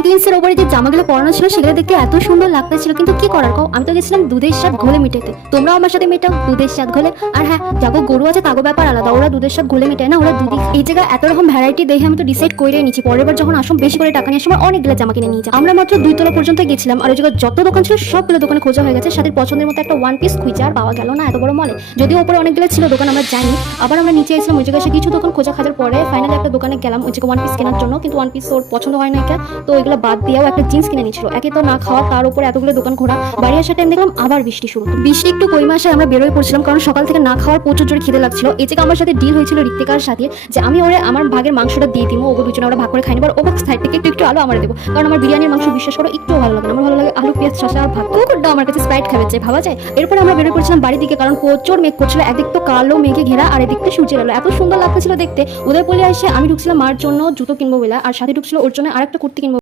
ম্যানিকুইন্সের ওপরে যে জামাগুলো পরানো ছিল সেগুলো দেখতে এত সুন্দর লাগতেছিল, কিন্তু কি করার কও, আমি তো গেছিলাম দুধের স্বাদ ঘোলে মিটাইতে। তোমরাও আমার সাথে মেটাও দুধের স্বাদ ঘোলে। আর হ্যাঁ, যাগো গরু আছে তাগো ব্যাপার আলাদা, ওরা দুধের স্বাদ ঘোলে মিটায় না, ওরা দুধই। এই জায়গায় এত রকম ভ্যারাইটি দেখে আমি তো ডিসাইড করে নিয়েছি পরের বার যখন আসম বেশি করে টাকা নিয়ে সময় অনেকগুলো জামা কিনে নিয়ে যাই। আমরা মাত্র 2 তলা পর্যন্ত গেছিলাম, আর ওই জায়গায় যত দোকান ছিল সবগুলো দোকানে খোঁজা হয়ে গেছে। সাথে পছন্দের মতো একটা ওয়ান পিস খুঁজে আর পাওয়া গেল না এত বড় মলে। যদিও উপরে অনেকগুলো ছিল দোকান, আমরা জানি। আবার আমরা নিচে এসেছিলাম, ওই জায়গায় কিছু দোকান খোঁজা খাজার পরে ফাইনালি একটা দোকানে গেলাম ওই জায়গায় ওয়ান পিস কেনার জন্য, কিন্তু ওয়ান পিস ওর পছন্দ হয় না এটা, তো ওইগুলো বাদ দিয়েও একটা জিন্স কিনে নিচ্ছিল। একে তো না খাওয়া, তার উপরে এতগুলো দোকান ঘোরা। বাড়ি আসার টাইম দেখলাম আবার বৃষ্টি শুরু। বৃষ্টি একটু কই মাসে আমরা বেরোয় পড়ছিলাম, কারণ সকাল থেকে না খাওয়ার প্রচুর জোরে খিদে লাগছিল। এই জায়গায় আমার সাথে ডিল হয়েছিল ঋত্বিকার সাথে যে আমি ওরে আমার ভাগের মাংসটা দিয়ে দিব, ওকে দুজনে আমরা ভাগ করে খাই নেবার, ওকে সাইড থেকে একটু একটু আলু আমার দেবো, কারণ আমার বিরিয়ানির মাংস বিশ্বাস করো একটু ভালো লাগে না, আমার ভালো লাগে আলু পেঁয়াজ শসা আর ভাত। কুকুরটা আমার কাছে স্প্রাইট খাবে চাই ভাবা যায়। এরপরে আমরা বেরোয় পড়ছিলাম বাড়ির দিকে, কারণ প্রচুর মেঘ করছিল, একদিক তো কালো মেঘে ঘেরা আর এদিক তো সূর্যের আলো, এত সুন্দর লাগতেছিল দেখতে। উদয়পল্লী এসে আমি ঢুকছিলাম মার জন্য জুতো কিনবো বলে, আর সাথে ঢুকছিল ওর জন্য আরেকটা কুর্তি কিনবো।